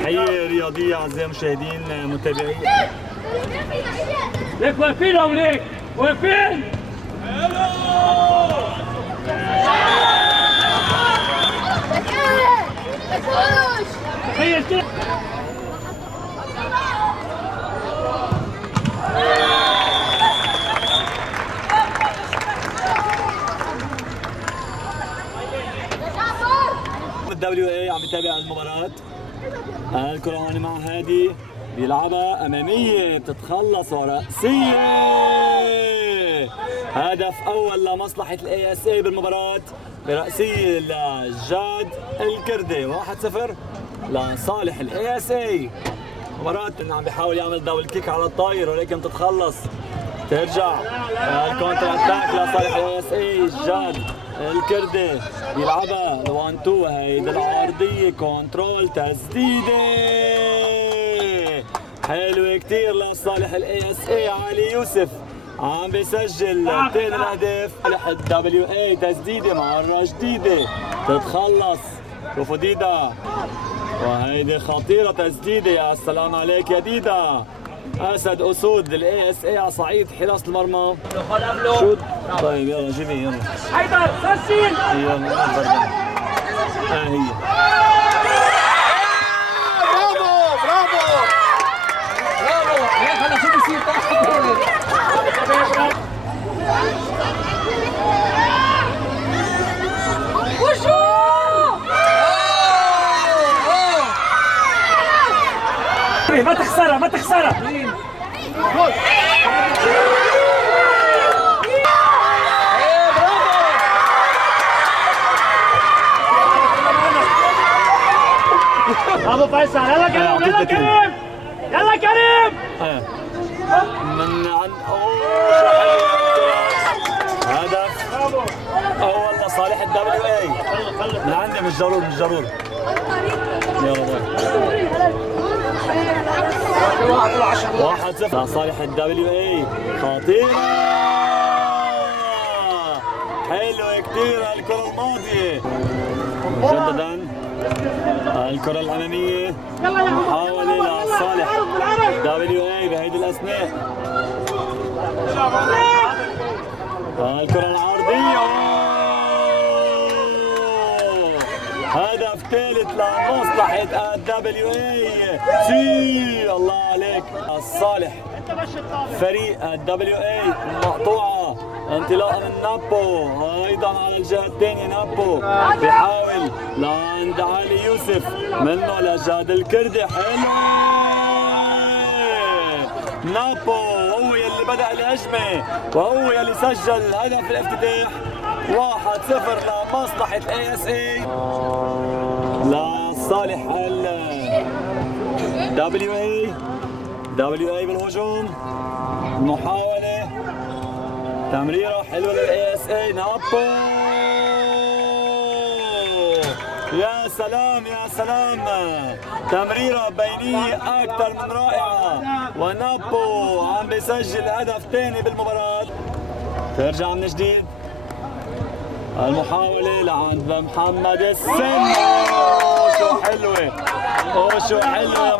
تحية رياضية أعزائي المشاهدين متابعين. ليك واقفين أوليك واقفين. تخيل كده. الدبليو اي عم يتابع المباراة. الكرة هون مع هادي بيلعبها أمامية بتتخلص ورأسية. هدف أول لمصلحة الاي اس اي بالمباراة برأسية لجاد الكردي. 1-0 لصالح الاي اس اي. مباراة عم بيحاول يعمل دبل كيك على الطاير ولكن تتخلص. ترجع الكونتر اتاك لصالح الاي اس اي. جاد الكردي بيلعبها 1-2. هيدي العرضية كنترول تسديدة حلوة كتير لصالح الاي اس اي. علي يوسف عم بيسجل ثاني الاهداف لصالح الدبليو اي. تسديدة مرة جديدة تتخلص. شوفوا ديدا وهيدي خطيرة تسديدة. يا سلام عليك يا ديدا. اسد اسود الاي اس اي على صعيد حراسة المرمى. شوت. طيب يلا جيبي يلا. حيدر سجل. يلا هي. برافو هيك هلا شو بصير تحت. ما تخسرها ما تخسرها. ابو فيصل يلا كريم يلا كريم يلا كريم. من عند هدف اول لصالح الدبليو اي. من عندي مش ضروري مش ضروري. يلا 1-0 لصالح الدبليو اي. خطيرة حلوة كتير الكرة الماضية. مجددا الكرة الأمامية. محاولة لصالح الدبليو اي بهيدي الأثناء. الكرة العرضية. هدف ثالث لمصلحة الدبليو اي. سي الله عليك الصالح فريق الدبليو اي. مقطوعة انطلاقا من نابو. ايضا على الجهة الثانية نابو بيحاول لعند علي يوسف. منه لجاد الكردي. حلو نابو هو يلي بدأ الهجمة وهو يلي سجل هدف الافتتاح. 1-0 لمصلحة اي اس اي لصالح ال دبليو اي. دبليو اي بالهجوم. محاولة تمريرة حلوة للاي اس اي. نابو يا سلام يا سلام. تمريرة بينية أكثر من رائعة ونابو عم بيسجل هدف ثاني بالمباراة. ترجع من جديد المحاولة لعند محمد السن. شو حلوة شو حلوة.